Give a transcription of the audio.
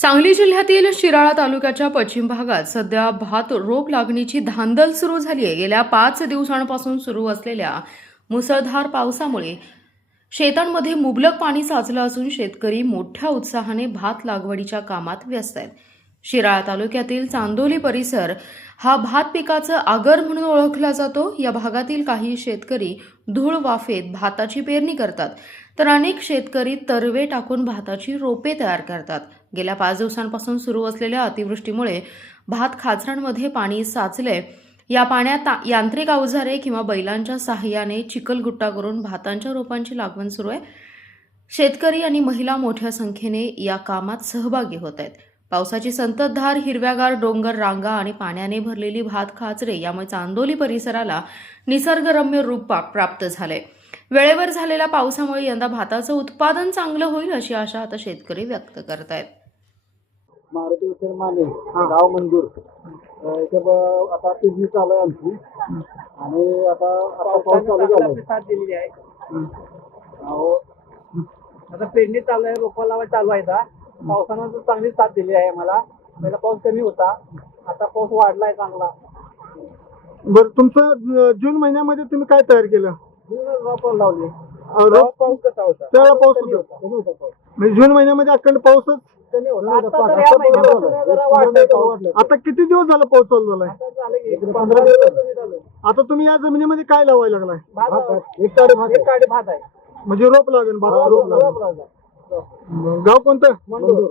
सांगली जिल्ह्यातील शिराळा तालुक्याच्या पश्चिम भागात सध्या भात रोग लागणीची धांदल सुरू झाली आहे। गेल्या 5 दिवसांपासून सुरू असलेल्या मुसळधार पावसामुळे शेतांमध्ये मुबलक पाणी साचलं असून शेतकरी मोठ्या उत्साहाने भात लागवडीच्या कामात व्यस्त आहेत। शिराळा तालुक्यातील चांदोली परिसर हा भात पिकाचं आगर म्हणून ओळखला जातो। या भागातील काही शेतकरी धूळ वाफेत भाताची पेरणी करतात, तर अनेक शेतकरी तरवे टाकून भाताची रोपे तयार करतात। गेल्या 5 दिवसांपासून सुरू असलेल्या अतिवृष्टीमुळे भात खाचरांमध्ये पाणी साचले। या पाण्यात यांत्रिक अवजारे किंवा बैलांच्या सहाय्याने चिखलगुट्टा करून भातांच्या रोपांची लागवड सुरू आहे। शेतकरी आणि महिला मोठ्या संख्येने या कामात सहभागी होत आहेत। पावसाची संततधार, हिरव्यागार डोंगर रांगा आणि पाण्याने भरलेली भात खाचरे यामुळे चांदोली परिसराला निसर्गरम्य रूप प्राप्त झाले। वेळेवर झालेल्या पावसामुळे यंदा भाताचं उत्पादन चांगलं होईल अशी आशा आता शेतकरी व्यक्त करत आहेत। मारुती विठ्ठल माने गाव मंजूर आता पेरणी चालू आहे आमची आणि आता पाऊस चालू झाला साथ दिलेली आहे। आता पेरणी चालू आहे, रोपा लावा चालू आहे। पावसानं चांगली साथ दिली आहे आम्हाला। पहिला पाऊस कमी होता, आता पाऊस वाढलाय चांगला। बरं, तुमचं जून महिन्यामध्ये तुम्ही काय तयार केलं? रोप लावली। पाऊस कसा होता? त्यावेळेला पाऊस होता म्हणजे जून महिन्यामध्ये अखंड पाऊसच कमी होता। आता किती दिवस झाला पाऊस चालू झालाय? 15 दिवस। आता तुम्ही या जमिनीमध्ये काय लावायला लागलाय? एक काडी भात आहे, म्हणजे रोप लागेल, भात रोप लागेल। गाव कोणतं? मंजूर।